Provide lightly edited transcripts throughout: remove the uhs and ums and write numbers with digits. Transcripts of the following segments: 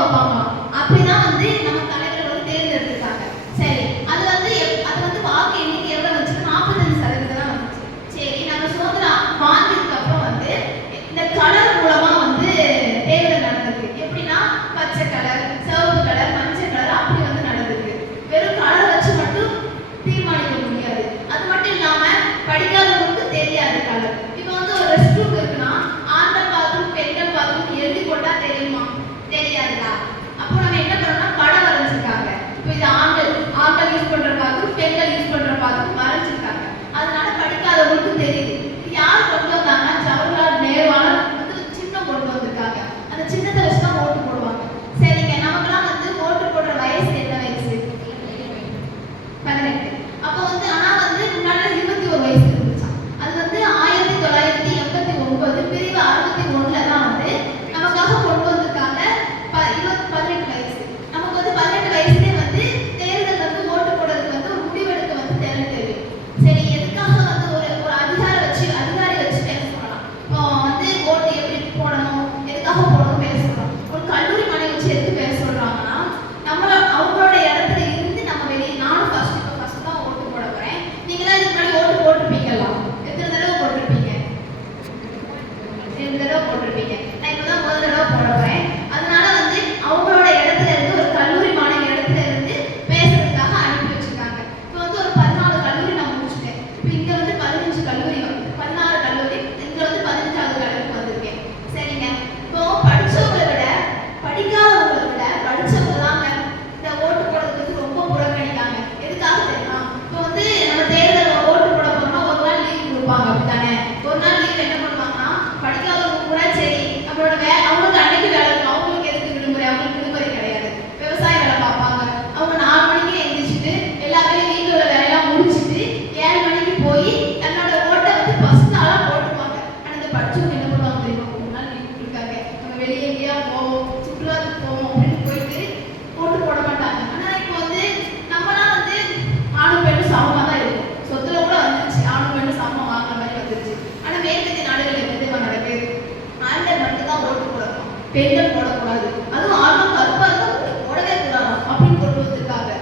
வைப்பாங்க. அப்படிதான் வந்து நம்ம தலைவர் வந்து தேர்ந்தெடுத்திருக்காங்க. சரி, அது வந்து வாக்கு எண்ணிக்கை எவ்வளவு வந்துச்சு? 45% தான் வந்துச்சு. சரி, நம்ம சுதந்திரம் வாங்கினதுக்கு அப்புறம் வந்து இந்த கலர் மூலமா வந்து தேர்தல் நடந்திருக்கு. எப்படின்னா பச்சை கலர், சிவப்பு கலர், மஞ்சள் கலர் அப்படி வந்து நடந்திருக்கு. வெறும் கலர் வச்சு மட்டும் தீர்மானிக்க முடியாது. அது மட்டும் இல்லாம படிக்காதவங்களுக்கு தெரியாது கலர். இப்போ வந்து ஒரு ரெஸ்ட் ரூம் இருக்குன்னா ஆண்கள் பாத்ரூம் பெண்கள் பாத்ரூம் எழுதி போட்டா தெரியுமா? தெரியாதுடா. அப்போ நம்ம என்ன பண்ணோம்னா படம் வரைஞ்சிருக்காங்க. இப்போ இது ஆண்கள் யூஸ் பண்ற பாத்ரூம், பெண்கள் யூஸ் பண்ற பாத்ரூம் வரைஞ்சிருக்காங்க. அதனால படிக்காதவங்களுக்கு தெரியுது. யார் கொண்டு வந்தாங்கன்னா ஜவஹர்லால் நேருவால வந்து சின்னம் கொண்டு வந்திருக்காங்க. அந்த சின்னத்தை வச்சு தான் ஓட்டு போடுவாங்க. சரிங்க, நமக்கெல்லாம் வந்து ஓட்டு போடுற வயசு என்ன வயசு? 18. அப்போ வந்து ஆனா வந்து முன்னாடி 21 வயசு இருந்துச்சாம். அது வந்து 1989 பிரிவு 61ல தான் வந்து நமக்காக கொண்டு வந்திருக்காங்க. 18 வயசு. நமக்கு வந்து 18 வயசுலயே வந்து தேர்தல் வந்து ஓட்டு போடுறதுக்கு வந்து ஒரு முடிவெடுக்க வந்து தெரியும். சரி, எதுக்காக வந்து ஒரு அதிகாரி வச்சு பேச சொல்லலாம். இப்போ வந்து ஓட்டு எப்படி போடணும், எதுக்காக போடணும் பேச சொல்லலாம். ஒரு கல்லூரி மாணவி வச்சு எதுக்கு பேச சொல்றாங்கன்னா, அவங்களோட இடத்துல இருந்து நம்ம வெளியே நானும் ஃபர்ஸ்ட் தான் ஓட்டு போட போறேன். நீங்க தான் இதுக்கு முன்னாடி ஓட்டு போட்டிருப்பீங்களா? எத்தனை தடவை போட்டிருப்பீங்க? 2 தடவை போட்டிருப்பீங்க. நான் இப்பதான் முதல் தடவை போட போறேன். அதனால வந்து அவங்களோட இடத்துல இருந்து ஒரு கல்லூரி மாணவி இடத்துல இருந்து பேசுறதுக்காக அனுப்பி வச்சிருக்காங்க. இப்போ வந்து ஒரு 14 கல்லூரி நான் முடிச்சுட்டேன். இப்போ இங்க வந்து 15 கல்லூரி, 16 கல்லூரி, இங்க வந்து 15வது கல்லூரிக்கு வந்திருக்கேன். சரிங்க, இப்போ படிச்சவங்களை விட படிக்காதவங்களை விட படிச்சவங்க தாங்க இந்த ஓட்டு போடுறதுக்கு வந்து ரொம்ப புறக்கணிக்காங்க. எதுக்காக தெரியுமா? இப்போ வந்து நம்ம தேர்தல் ஓட்டு போட போறோம்னா ஒரு நாள் லீவ் கொடுப்பாங்க. அப்படித்தானே? ஒரு நாள் லீவ் என்ன பண்ணுவாங்கன்னா படிக்காதவங்க கூட சரி அவங்களுக்கு அன்னைக்கு வேலை இருக்கும். அவங்களுக்கு எதுக்கு விடுமுறை? அவங்களுக்கு விடுமுறை கிடையாது. விவசாய வேலை பார்ப்பாங்க. அவங்க 4 மணிக்கு எழுந்திரிச்சிட்டு எல்லா வேலையும் வீட்டில் உள்ள வேலையெல்லாம் முடிச்சுட்டு 7 மணிக்கு போய் தன்னோட ஓட்டை வந்து ஃபர்ஸ்ட் நாளா போட்டுருவாங்க. ஆனால் இந்த படிச்சவங்க என்ன பண்ணுவாங்க தெரியுமா? ஒரு நாள் லீவ் கொடுத்துருக்காங்க, நம்ம வெளியே எங்கேயா போவோம், சுற்றுலாவுக்கு போவோம் அப்படின்னு போயிட்டு ஓட்டு போட மாட்டாங்க. ஆனால் இப்போ வந்து நம்மளாம் வந்து ஆணும் பெண்ணும் சமமாக தான் இருக்கும். சொத்துல கூட வந்துருச்சு, ஆணும் பெண்ணும் சமம் வாங்குற மாதிரி வந்துருச்சு. ஆனால் மேற்கத்திய நாடுகள் எப்படி நடக்குது? ஆண்கள் மட்டும்தான் ஓட்டு போடணும், பெண்கள் போடக்கூடாது. அதுவும் ஆண்கள் கருப்பா இருந்தா போடவே கூடாது அப்படின்னு கொண்டு வந்திருக்காங்க.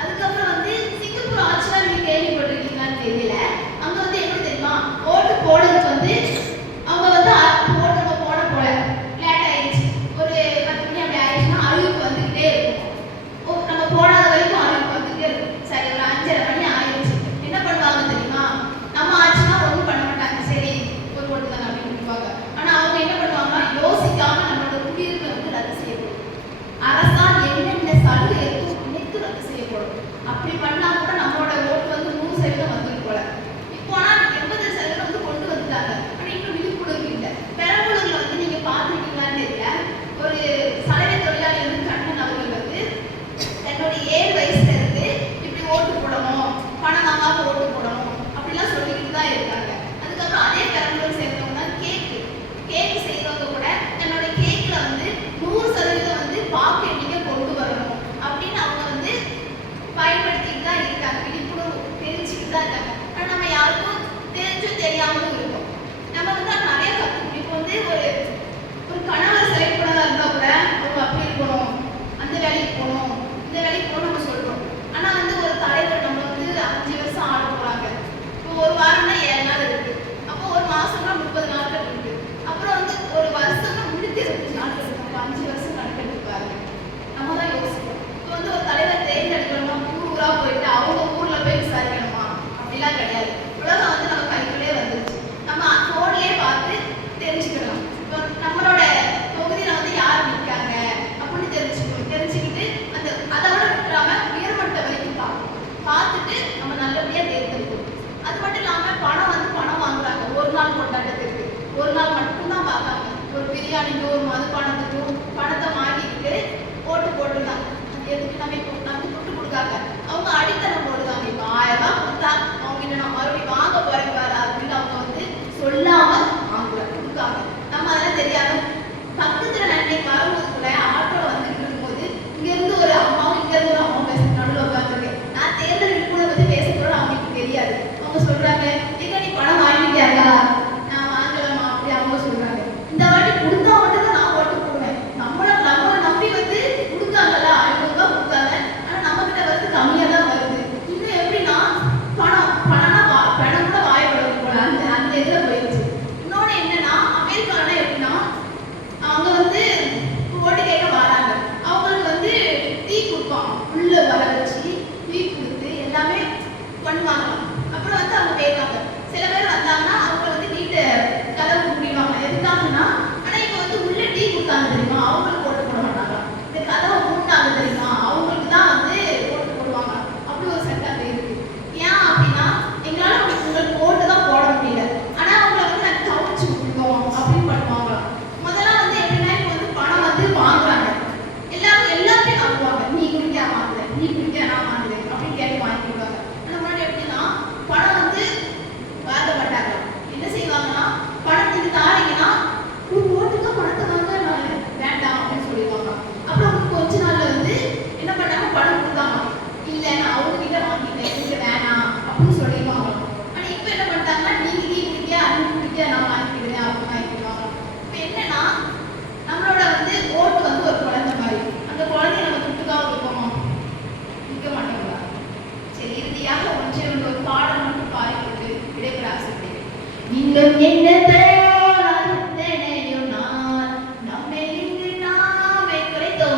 அதுக்கப்புறம் வந்து சிங்கப்பூர் ஆட்சியெல்லாம் நீங்க கேள்விப்பட்டிருக்கீங்களான்னு தெரியல. அங்க வந்து எப்படி தெரியுமா? ஓட்டு போடுறதுக்கு வந்து அவங்க வந்து ஓட்டு போட போல லேட் ஆயிடுச்சு, ஒரு 10 மணி அப்படி ஆயிடுச்சுன்னா அறிவிப்பு வந்துகிட்டே இருக்கும். நம்ம போடாத வரைக்கும் அறிவிப்பு வந்துகிட்டே இருக்கும். சரி, ஒரு 5:30 மணி ஆயிடுச்சு. என்ன பண்ணுவாங்க தெரியுமா? நம்ம ஆச்சுன்னா ஒன்றும் பண்ண மாட்டாங்க. சரி, ஒரு ஓட்டு தானே அப்படின்னு இருப்பாங்க. ஆனா அவங்க என்ன பண்ணுவாங்கன்னா யோசிக்காம நம்மளோட குடியுரிமை வந்து ரத்து செய்யப்படும்.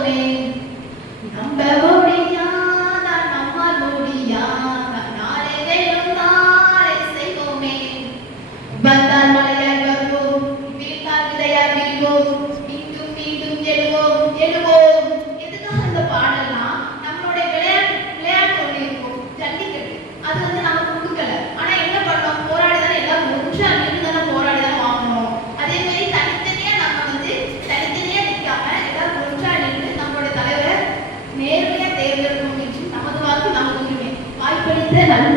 வாழ்வோமே. நம்ப முடியாத நம்மால் முடியாத நாளை வெல்லும் நாளை செய்வோமே. வந்தால் மலையாய் வருவோம், வீழ்ந்தால் விதையாய் வீழ்வோம், மீண்டும் மீண்டும் எழுவோம் எழுவோம். எதுக்காக இந்த பாடல்னா நம்மளுடைய விளையாட்டு ஒண்ணு இருக்கும், ஜல்லிக்கட்டு. அது வந்து நமக்கு கொடுக்கல. ஆனா என்ன பண்ணோம், போராடி தானே எல்லாம் ஒன்றா நின்று தானே போராடி தானே வாங்கணும். அதே மாதிரி தனித்தனியா நம்ம வந்து தனித்தனியா நிற்காம எல்லாரும் ஒன்றா நின்று நம்மளுடைய தலைவரை நேர்மையா தேர்ந்தெடுக்கணும். நமது வாக்கு நமது உரிமை. வாய்ப்பளித்த நல்ல